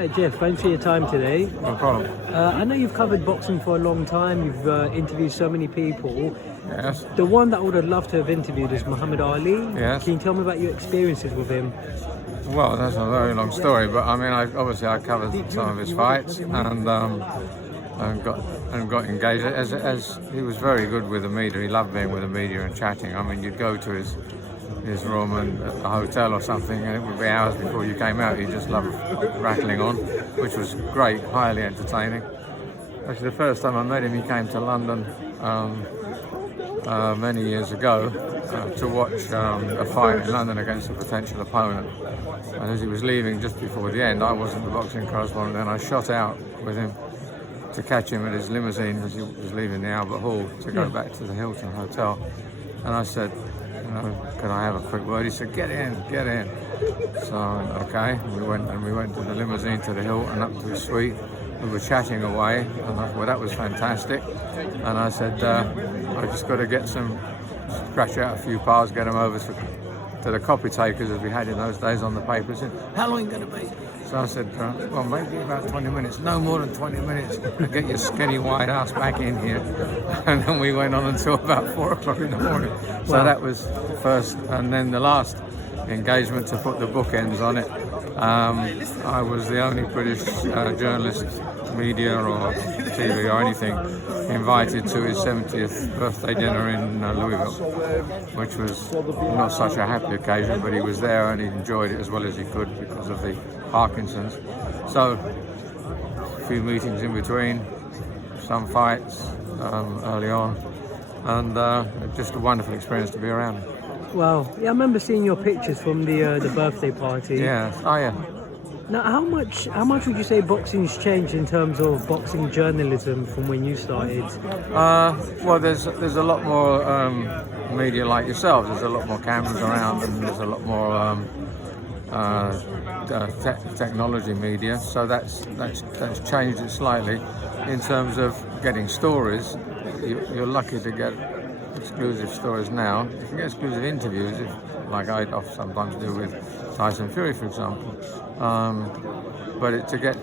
right, Jeff, thanks for your time today. No problem. I know you've covered boxing for a long time. You've interviewed so many people. Yes. The one that I would have loved to have interviewed is Muhammad Ali. Yes. Can you tell me about your experiences with him? Well, that's a very long story, but I mean, I covered some of his fights and got engaged. As he was very good with the media. He loved being with the media and chatting. I mean, you'd go to his room and at a hotel or something, and it would be hours before you came out. He just loved rattling on, which was great, highly entertaining. Actually, the first time I met him, he came to London many years ago to watch a fight in London against a potential opponent. And as he was leaving just before the end, I wasn't the boxing correspondent, and I shot out with him to catch him at his limousine as he was leaving the Albert Hall to go back to the Hilton Hotel. And I said, could I have a quick word? He said, get in. So, okay, we went to the limousine to the Hilton, up to his suite. We were chatting away, and I thought, well, that was fantastic. And I said, I just got to scratch out a few piles, get them over to the copy takers, as we had in those days on the papers. And how long are you going to be? So I said, well, maybe about 20 minutes, no more than 20 minutes. Get your skinny white ass back in here. And then we went on until about 4 o'clock in the morning. So Wow. that was the first. And then the last engagement, to put the bookends on it, I was the only British journalist, media or TV or anything, invited to his 70th birthday dinner in Louisville, which was not such a happy occasion, but he was there and he enjoyed it as well as he could because of the Parkinson's. So a few meetings in between, some fights early on, and just a wonderful experience to be around. Wow. Yeah, I remember seeing your pictures from the birthday party. Yeah. Oh yeah. Now, how much would you say boxing's changed in terms of boxing journalism from when you started? Well, there's a lot more media like yourselves. There's a lot more cameras around, and there's a lot more technology media. So that's changed it slightly in terms of getting stories. You're lucky to get exclusive stories now. You can get exclusive interviews, like I sometimes do with Tyson Fury, for example. But to get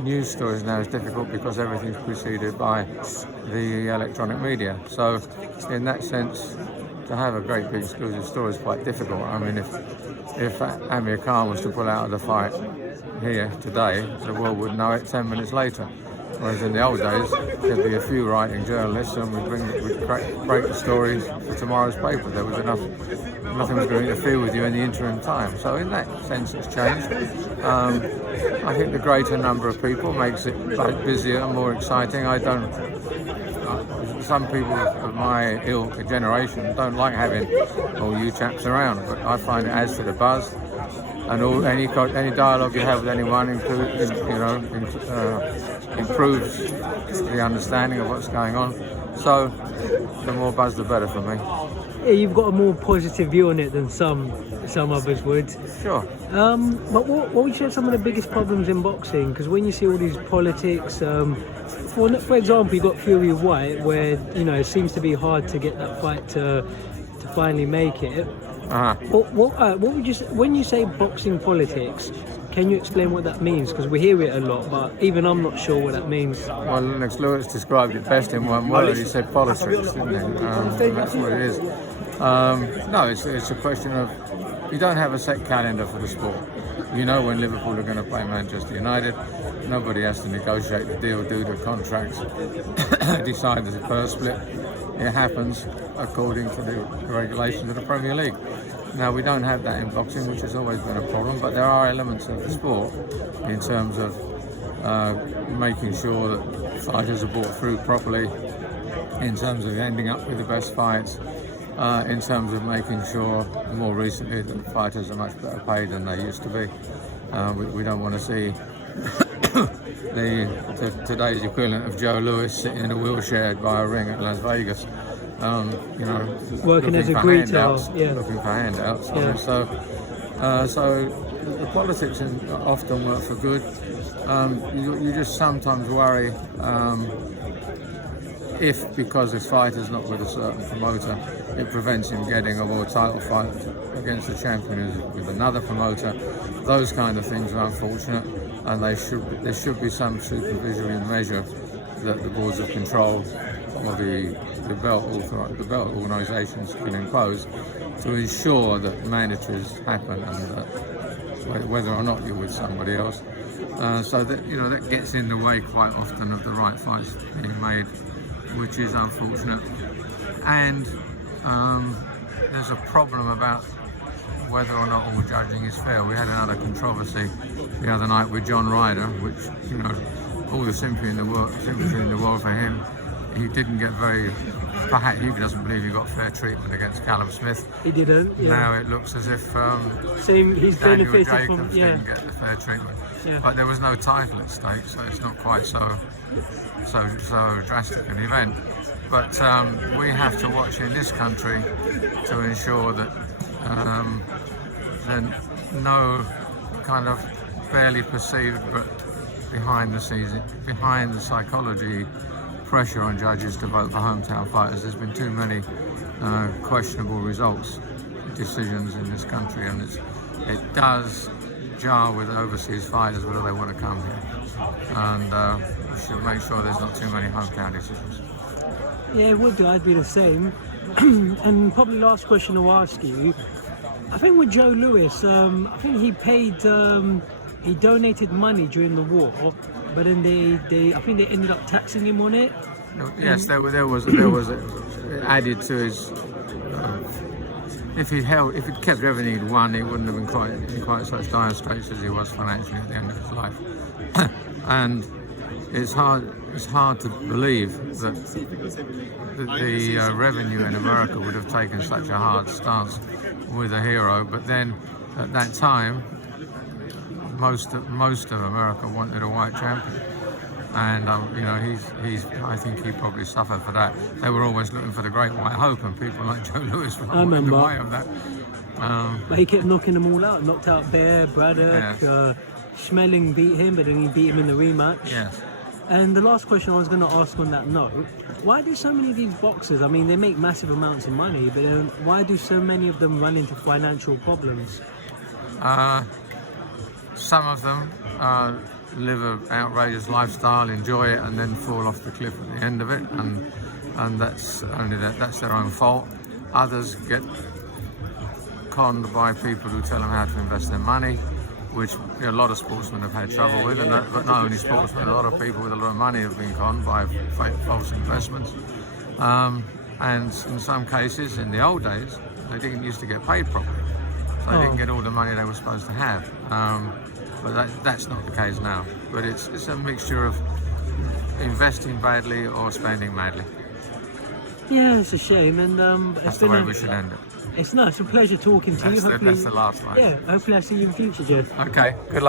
news stories now is difficult because everything's preceded by the electronic media. So in that sense, to have a great big exclusive story is quite difficult. I mean, if Amir Khan was to pull out of the fight here today, the world would know it 10 minutes later. Whereas in the old days, there'd be a few writing journalists, and we'd break the stories for tomorrow's paper. There was nothing was going to interfere with you in the interim time. So in that sense, it's changed. I think the greater number of people makes it busier and more exciting. Some people of my generation don't like having all you chaps around, but I find it adds to the buzz. And any dialogue you have with anyone improves the understanding of what's going on. So the more buzz, the better for me. Yeah, you've got a more positive view on it than some others would. Sure. But what would you say are some of the biggest problems in boxing? Because when you see all these politics, for example, you got Fury White, where it seems to be hard to get that fight to finally make it. What would you say, when you say boxing politics? Can you explain what that means? Because we hear it a lot, but even I'm not sure what that means. Well, Lennox Lewis described it best in one word. He said politics, didn't he? That's what it is. No, it's a question of, you don't have a set calendar for the sport. You know when Liverpool are going to play Manchester United. Nobody has to negotiate the deal, do the contracts, decide the purse split. It happens according to the regulations of the Premier League. Now, we don't have that in boxing, which has always been a problem, but there are elements of the sport in terms of making sure that fighters are brought through properly, in terms of ending up with the best fights, in terms of making sure, more recently, that fighters are much better paid than they used to be. We don't want to see today's equivalent of Joe Louis sitting in a wheelchair by a ring at Las Vegas. Working as a greeter, looking for handouts. Yeah. So the politics often work for good. You just sometimes worry if, because this fighter's not with a certain promoter, it prevents him getting a world title fight against the champion with another promoter. Those kind of things are unfortunate, and there should be some supervisory measure that the boards of control or the belt organisations can impose to ensure that mandatories happen, and that whether or not you're with somebody else. So that that gets in the way quite often of the right fights being made, which is unfortunate. And there's a problem about whether or not all judging is fair. We had another controversy the other night with John Ryder, which all the sympathy in the world for him. He didn't get perhaps he doesn't believe he got fair treatment against Callum Smith. He didn't. Yeah. Now it looks as if he's Daniel benefited Jacobs from. didn't get the fair treatment. Yeah. But there was no title at stake, so it's not quite so drastic an event. But we have to watch in this country to ensure that then no kind of barely perceived but behind the psychology pressure on judges to vote for hometown fighters. There's been too many questionable decisions in this country, and it does jar with overseas fighters whether they want to come here, and we should make sure there's not too many hometown decisions. Yeah, it would do. I'd be the same. And probably last question I'll ask you. I think with Joe Louis, I think he paid, he donated money during the war, but then I think they ended up taxing him on it. Yes, there was added to his. If he'd kept everything he'd won, he wouldn't have been in quite such dire straits as he was financially at the end of his life. And it's hard to believe that the revenue in America would have taken such a hard stance with a hero. But then, at that time, most of America wanted a white champion, and I think he probably suffered for that. They were always looking for the great white hope, and people like Joe Louis were in the way of that. But he kept knocking them all out. Knocked out Bear, Braddock, yes. Schmeling beat him, but then he beat him in the rematch. Yes. And the last question I was going to ask on that note, why do so many of these boxers, I mean, they make massive amounts of money, but then why do so many of them run into financial problems? Some of them live an outrageous lifestyle, enjoy it, and then fall off the cliff at the end of it, and that's their own fault. Others get conned by people who tell them how to invest their money, which a lot of sportsmen have had trouble with, but not only sportsmen, a lot of people with a lot of money have been conned by false investments. And in some cases, in the old days, they didn't used to get paid properly, so they didn't get all the money they were supposed to have. But that's not the case now. But it's a mixture of investing badly or spending madly. Yeah, it's a shame, and That's the way we should end it. It's nice. It's a pleasure talking to you. That's the last line. Yeah, hopefully I see you in the future, Jeff. Okay, good luck.